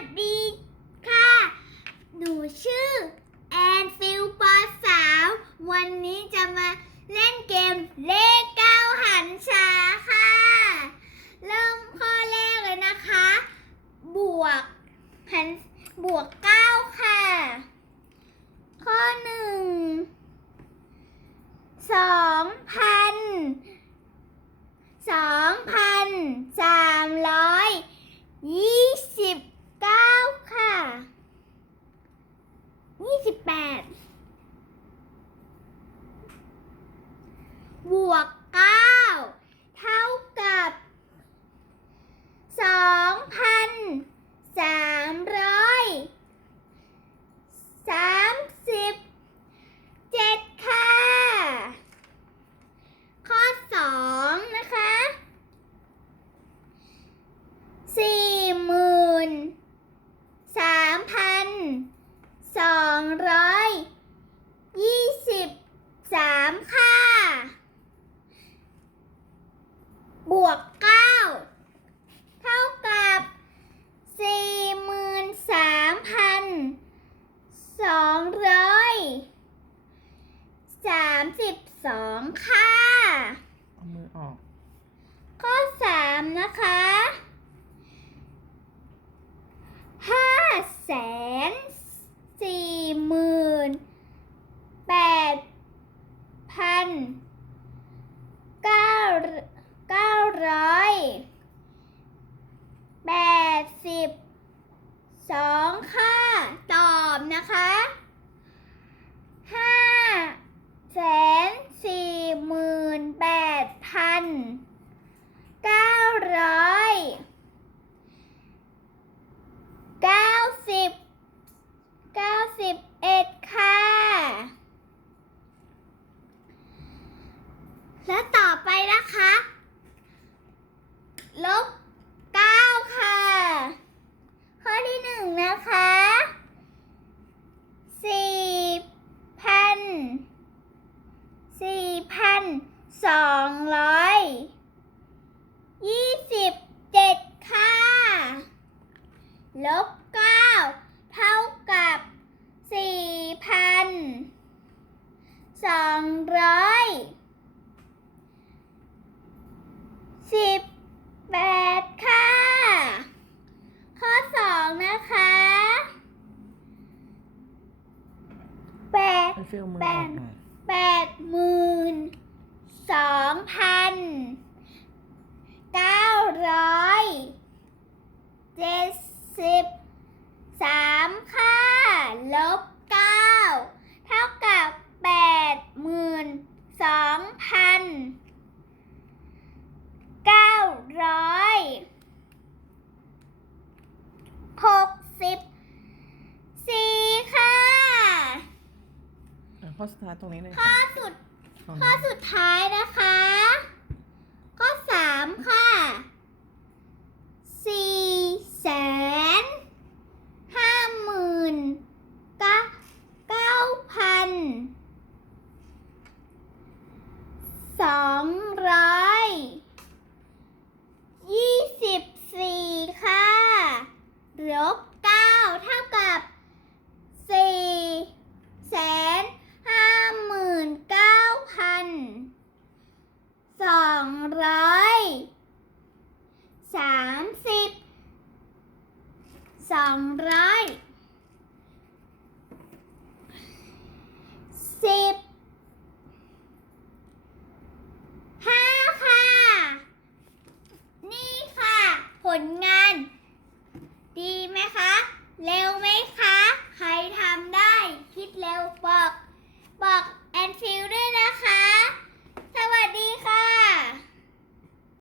สดีค่ะ หนูชื่อ แอนฟิลปอสาว วันนี้จะมาเล่นเกมเลขเก้าหันษาค่ะ เริ่มข้อแรกเลยนะคะ บวกหันบวกเก้าค่ะ ข้อหนึ่งสองพันสองพันสามร้อยยี่สิบเก้าค่ะยี่สิบแปดบวกเก้าเท่ากับสองพันสามร้อยสามสิบเจ็ดค่ะ ข้อสองนะคะ สี่หมื่นสามพันสองร้อยยี่สิบ สามค่ะบวกเก้าเท่ากับสี่หมื่นสามพันสองร้อยสามสิบสองค่ะเอามือออก ข้อสามนะคะห้าแสนสี่หมื่นแปดพัน เก้าเก้าร้อยแปดสิบสองค่ะตอบนะคะห้าแสนสี่หมื่นแปดพันเก้าร้อยเก้าสิบเก้าสิบเอ็ดค่ะ และต่อไปนะคะ ลบเก้าค่ะ ข้อที่หนึ่งนะคะสี่พันสี่พันสองร้อยยี่สิบเจ็ดค่ะ ลบเก้าเท่ากับสี่พันสองร้อยสิบแปดค่ะ ข้อส องนะคะแปดไปฟิลมือแปออดกหน่อยแปดหมื่นสองพันเก้าร้อยเจ็ดสิบสามค่ะ ลบเก้าเท่ากับแปดหมื่นสองพันเก้าร้อยหกสิบสี่ค่ะ อะ ข้อสุดท้ายตรงนี้เลยข้อสุด ข้อสุดท้ายนะคะ ข้อสามค่ะสี่แสนห้าหมื่นก้าเก้าพันสองร้อยยี่สิบสี่ค่ะลบเก้าเท่ากับสี่แสน ห้าหมื่นเก้าพันส องร้อยสามสิบสองร้อยสิบห้าค่ะ นี่ค่ะ ผลงาน ดีไหมคะ เร็วไหม